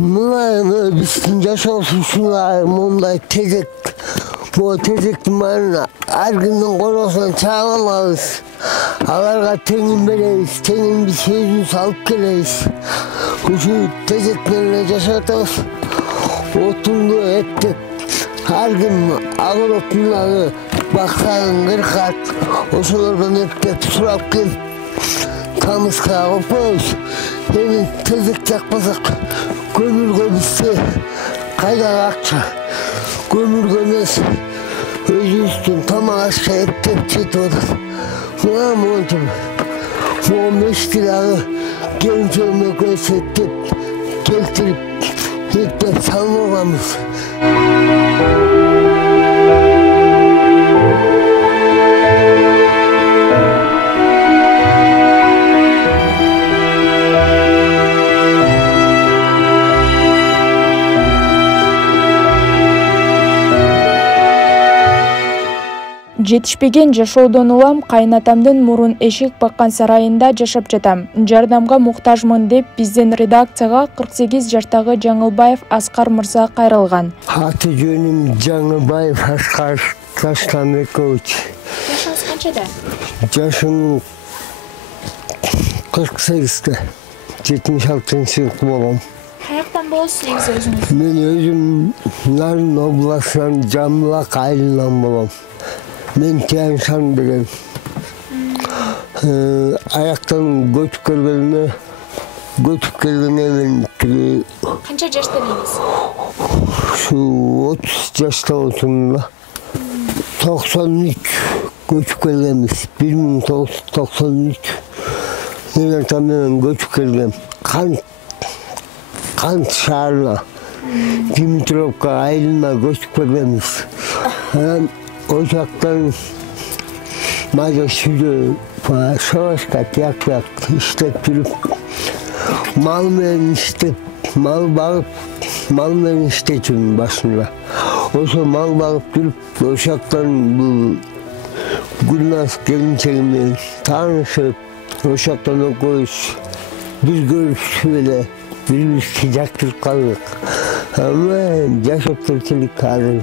Mına bizim yaşasuşlar mumday tezek. Bu tezek manına argının korosuna çağlamalıyız. Alarga tenin bereriz, tenin bir sözünü salıp geleriz. Kuşu tezeklerine yaşatırız. Otundu ettik. Her gün ağır otunları baksanın kırkat. Oşulardan ettik surap gelip. Kamıska kopuz. Hemen tezek yakmasak. Gömür gömüsü. Kayda akça. Gömür gömüsü. Özü üstün tam ağaçta ettik çet odur. Buna mı oldum? Bu 15 lirağı genç olmak gösterip getirip gitmek sanmamamız. Жетишпеген жашоодон улам кайнатамдын мурун эшик баккан сарайында жашап жатам. Жардамга муктажмын деп биздин редакцияга 48 жаштагы Жаңылбаев Аскар мырза кайрылган. Аты жөнүм Жаңылбаев Аскар Таштамбекович. Жашыңыз канчада? Жашым 48-те. 76-сыныпта болом. Каяктан болосуз негизи өзүңүз? Мен өзүм Нарын областынан Жамбылак айылынан болом. Men Tiyanşan деген. Ayaktan göçüp келгене мен тиги. Канча жашта дейсиз? Şu 30 жашта отурмун. 93 göçüp келгенбиz. 1993. Мен тамдан göçüp келгем. Кант шаарына. Димитровка айылына göçüp келгенбиz. Ocaktan maca sürü, savaşta yak işlep durup mal bağıp mal men işletim başında. Oysa mal bağıp durup ocaktan bu Gülnaz gelinçeğimle tanışıp ocaktan o koyuz bir görüş böyle bir sıcaklık kaldık. Ama yaşap Türkçelik kalır.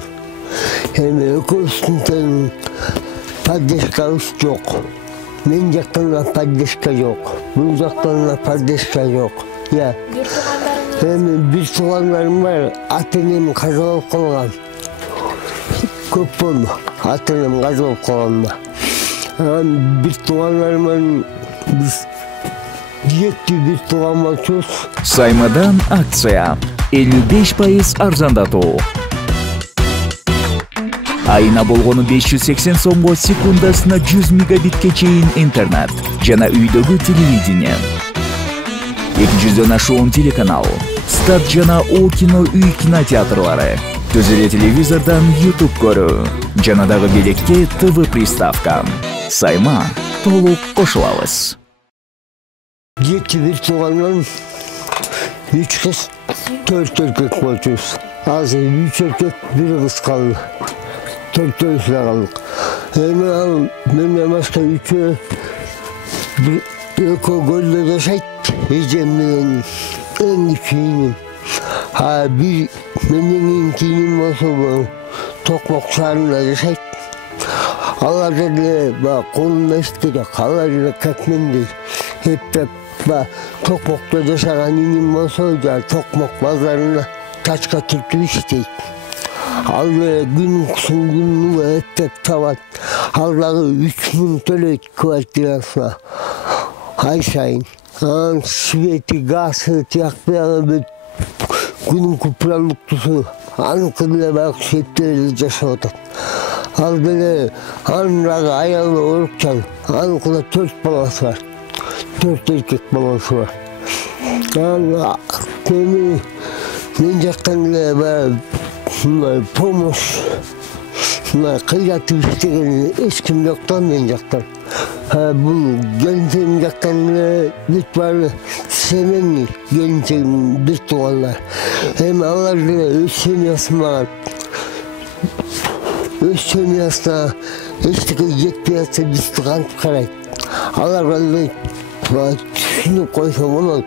Hem ökosundan paddeşkalıs yok. Men jaktan paddeşka yok. Bu jaktan paddeşka yok. Ya. Hem bir tuğanlarım var. Atenem kazanıp kalgan. Köp oldu. Atenem kazanıp kalgan da. Bir tuğanlarımın biz yetti bir tuğan bakıyoruz. Saymadan aksiya 55% arzandатуу. Айына болгону 580 сомго секундасына 100 мегабитке чейин интернет жана үйдөгү телевидение. 200дөн ашуун телеканал, Стат жана О кино үй кинотеатрлары, түзүлө телевизордон YouTube көрүү, жана дагы белекте ТВ приставка. Сайма толук кошулабыз. Жети бир туугандан 3 кыз 4 эркек болчубуз. Азыр 3 эркек 1 кыз калды. 4 yaşına kaldık. Menden başka üçü Eko Göl'de yaşayıp Ecem'den en küçüğünüm. Bir menden kinim olsa bu Tokmak şahrında yaşayıp Allah dedi kolunda isteyecek. Allah dedi kakmen değil. Hep de Tokmak'ta yaşayan inim olsa Tokmak pazarına taşka Türk'ü isteyip. Aldı gün sungunluğu ettik tavat. Aldı 3000 TL kvartirasına. Ay sayın. Sveti, gazı, yakmayan bir günün kupralıklısı. Anıklığa bak şeftleri yaşadık. Aldı anırağı ayağını orukcan. Anıklığa 4 balası var. 4 erkek balası var. Ben jaktan pomoş, kreatif işlerini eskim yoktan men jaktan. Bu gençlerim jaktan lütfen semenli gençlerim bir tuğanlar. Hem Allah'la öz semiyasına, öz semiyasına eşlik yetmeyse biz tuğan karayt. Allah'la düşünüp koysam onu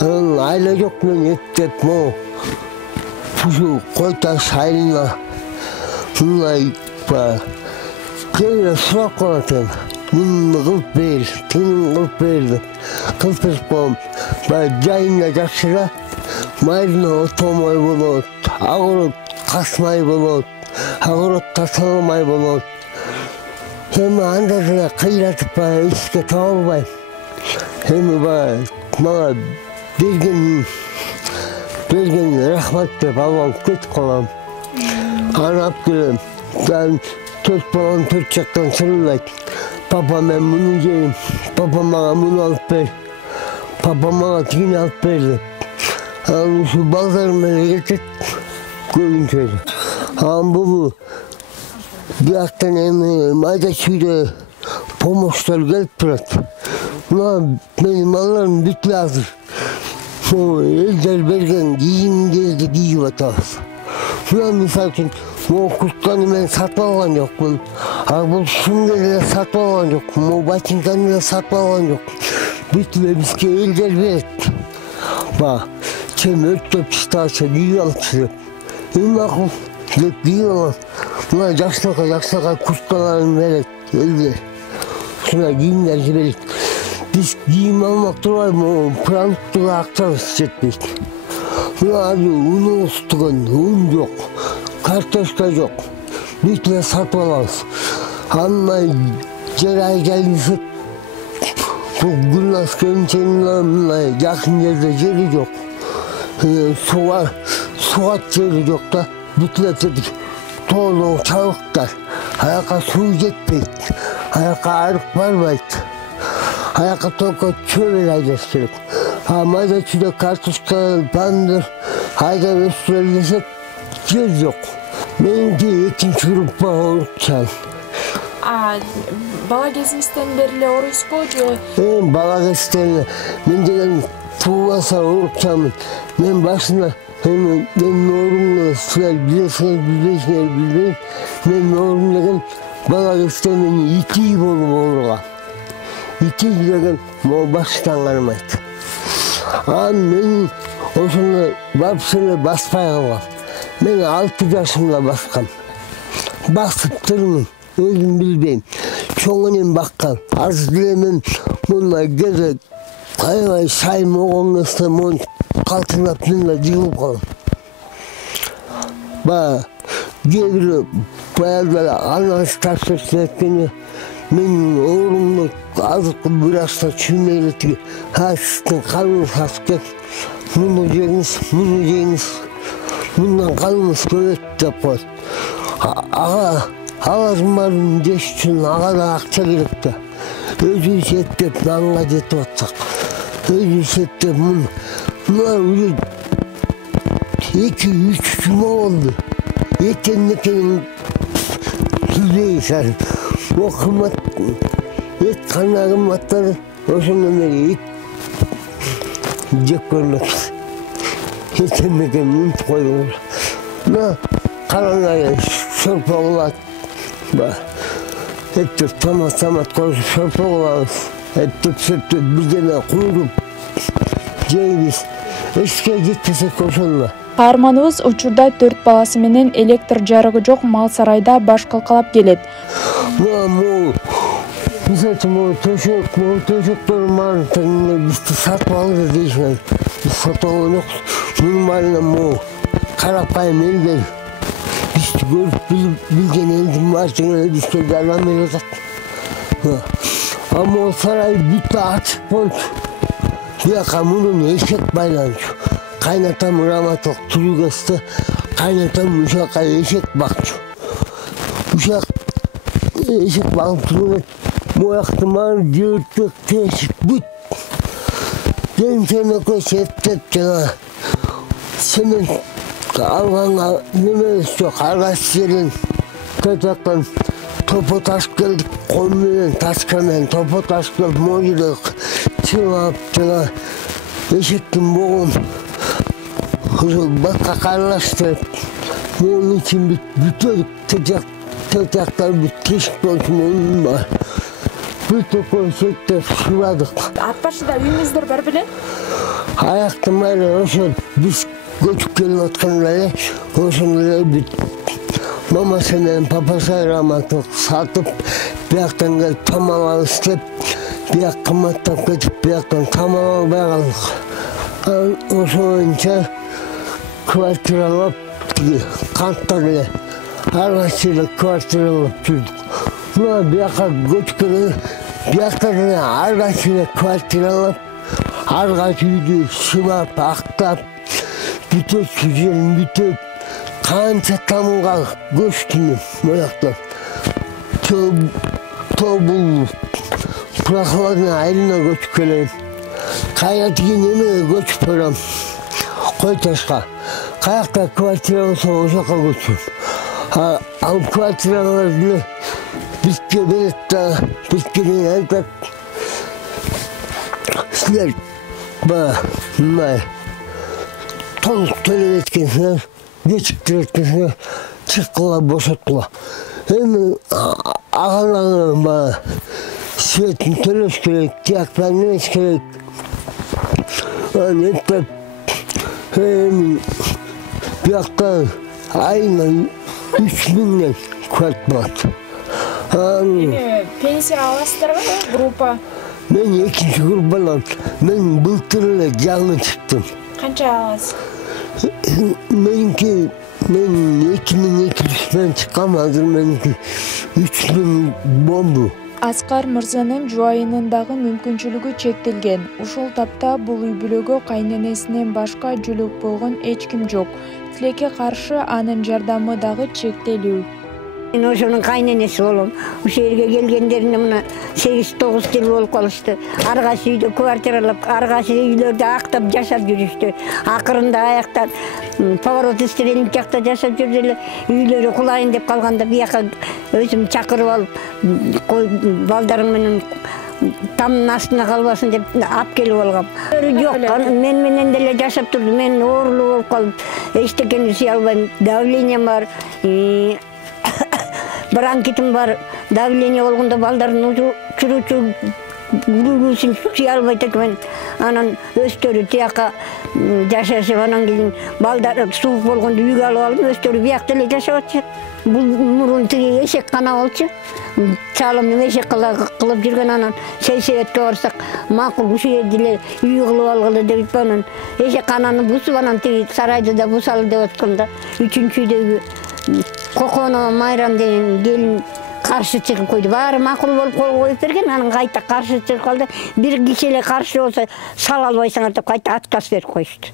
Анан айла жок мен эптеп могу ушу кой таш айылына мындай кээде сурап коет экен. Муну кылып бер, тигини кылып бер деп кылдырып коем. Баягы жайында жакшыра, майына отомой болот, агырып касмай болот, агырып тасаламай болот. Эми анда деле кыйратып баягы ишке таба албайм. Эми баягы мага берген рахмат деп алып кетип калам. Аны алып келем. Мен 4 балам 4 жактан сырылдайт. Папа мен муну жейм, папа мага муну алып бер, папа мага тигини алып бер деп. Анан ушу балдар менен кетет көбүнчө. Анан бул бияктан эми майда чүйдө помощтор келип турат. Мына менин балдарым бүт эле азыр. Элдер берген кийимдерди кийип атабыз. Мына мисалы үчүн могу куртканы мен сатып алган жокмун. Бул шумду деле сатып алган жокмун. Могу ботинканы деле сатып алган жокмун. Бүт эле бизге элдер берет. Чем өрттөп ишталса кийип алчы деп. Эми макул деп кийип алам. Мына жакшылыкка курткаларын берет элдер. Ушундай кийимдерди берет. Биз кийим алмак турбайбы, продуктка акчабыз жетпейт. Мына азыр унубуз түгөн, ун жок, картошка жок. Бүт эле сатып алабыз. Андан жер айдалып бул Гүлназ келинчегинин мындай жакын жерде жери жок. Суга жери жок да. Бүт эле тетик тоолуу чабыктар. Аякка суу жетпейт. Аякка арык барбайт. Аякка только чөбөл айдаш керек. Майда чүйдө картошка, бандыр айдап өстүрөлү десек жер жок. Меники 2-нчи группа оорукчан. Бала кезиңизден бери эле оорусузбу же? Бала кезиңизден мен деген тууласа оорукчанмын. Мен башында менин оорумду силер билесиңер, билбейсиңер билбейм. Менин оорум деген бала кезиңизден мен 2 ай болуп ооругам. 2 ай деген могу башынан кармайт. Анан мен ошондо барып эле баспай калгам. Мен 6 жашымда баскам. Басып турмун. Өзüm bilbeyim. Çoğunun bakkal. Az dilemin bunlar gece kayvay sayım oğlunuzda mon kaltınap nünle cıvıp kalın. Gevri bayarlara anası taşırsın ettiğini benim oğlumda azıcık biraz da çümeyletti. Sizden kalınız hasket. Bunu yiyiniz. Bundan kalınız követ yapar. Ağazmarın deş üçün ağa da akça gerekti. Özü settep nanga jetip atsak. Özü settep buna öyle 2-3 cuma oldu. Yetenlekenin tüzeyi sen. O kımmat, et kana kımmatları hoşuna beri et cep görmek. Yetenlekenin mut koyuyor. Buna karanaya şorpa olat. Hep tamat koyup şorpa olalım. Hep bir tane kuyrup ceyiz. Eskiye gitmesek koşunla. Каарманыбыз учурда 4 баласы менен электр жарыгы жок мал сарайда баш калкалап келет. Мисалы төшөктөр марын бизди сатып алды дейишкен. Биз сатып алган жокпуз. Мунун баарына карапайым элдер бизди көрүп билген элдин баардыгы бизге жардам берип атат. Могу сарай бүт ачык болчу. Бияка мунун эшек байланчу. Kaynatam Ramatok Turgasta, kaynatam uşaka eşek bakçı. Uşak eşek bakıp duruyor. Muaktımar diyorduk teşik büt. Ben seni koşettim sana. Senin alğana nemesi yok. Argas yerin kötekten topu taş geldik. Komünün taşkamen topu taş geldik. Mojiluk çılap sana. Eşektim boğum. Bakka karlaştı. Bunun için bütün tezaklar bir teşik olsun var. Bütün konseptler şuradık. At başında uyuңuzдар бар беле? аяқтым әлі осы біз көтіп келіп отқанда әлі осындай бүт мамасы мен папасы раматтық сатып бұяқтан келіп тамақ алып істеп бұяқ қыматтап кетіп бұяқтан тамақ албай қалдық. Осы бойынша квартиралап қанттарлы арғасыйлы квартиралап жүрдік. Мына бұяққа көткені бұяқтарына арғасыйлы квартиралап арғас үйді сылап, ақтап, бүтөт сүзерін бүтөт, қанша тамылға көштіні бұяқтар. Тобыл прохладный айына көтіп келем. Қайрат емеге көтіп барам. Қойташқа. Қаяқта квартира болса осаққа көтіп. Ал квартираларды бізге беретті, бізге дейін айтады. Сіздер толық төлеп еткенсіңер, кешіктір еткенсіңер, шыққыла босатқыла. Енді ағаларына светін төлеш керек, тияқпәнемес керек. Неттеп, бұяқтан айына 3000-нен кварт болады. Пенсия аласыздар ма, группа? Мен екінші группалан, мен бұлтырлы жаңы шықтым. Қанша аласыз? Мен 2200-ден шыққам, азыр менікі 3000 бомбу. Аскар мырзанын жуайынындағы мүмкіншілігі чектелген. Ушул тапта бұл үй-бүлөгө кайненесинен башка жүлүк болгон эч ким жок. Тилекке каршы анын жардамы дагы чектелүү. Мен ошонун кайненеси болом. Ошол жерге келгендерине мына 8-9 жыл болуп калышты. Аргасы үйдө квартиралап, аргасы үйлөрдө актап жашап жүрүштү. Акырында аяктан поворот истелин жакта жашап жүрдү эле. Үйлөрү кулайын деп калганда бияка өзүм чакырып алып, балдарым менен тамдын астына калбасын деп алып келип алгам. Жок, мен менен деле жашап турду. Мен оорулуу болуп калып, эчтекени сый албайм. Давлением бар. Бронхитим бар, давление болгондо балдардын чуручу гүрүгүсүн сүй албайт экен. Анан өстөрү тияка жашашып, анан кийин балдар суук болгондо үйгө алып алып, өстөрү биякта эле жашап атышат. Бул мурун тиги эшеккана болчу. Чалым эшек кылып жүргөн, анан сейсебетке барсак, макул ушул жерде эле үй кылып алгыла деп анан эшеккананы бусуп, анан тиги сарайды да бусалы деп атканда, 3-үйдөгү Коконо Майрам деген келин каршы чыгып койду. Баары макул болуп коюп берген, анан кайта каршы чыгып калды. Бир киши эле каршы болсо сала албайсыңар деп кайта отказ берип коюшту.